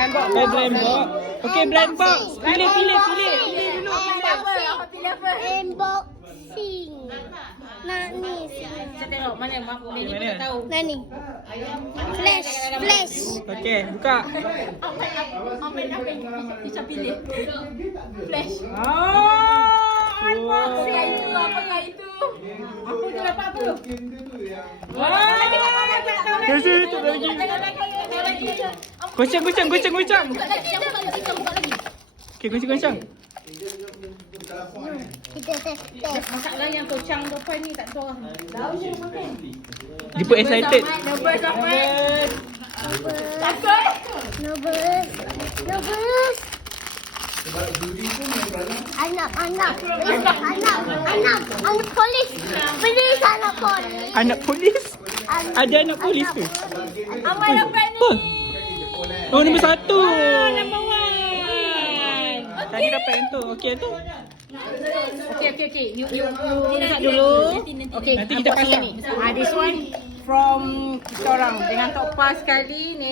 Blind box. Blind box. Okay, blind box. Pilih dulu. Apa pilih apa? Unboxing. Nak ni. Saya tengok mana mak ni Mana? tak tahu. Nak ni. Flash. Okay, buka. Apa kita pilih? Flash. Wow. Itu apa itu? Aku tu dapat apa? Kasi tu lagi. Goncang. Okay, goncang. Kita test. Masalah yang tocang depan ni tak tahu. Dia pun excited. Nervous apa? Nervous. Anak polis. Please anak polis. Anak polis? Ada anak polis ke? Amal dapat ni. Oh, nombor 1. Number 1. Tadi dapat yang tu. Okay, tu. Okay. You lihat dulu. Okay, Nanti kita pasang. ni. This one from kita orang dengan top pas sekali ni.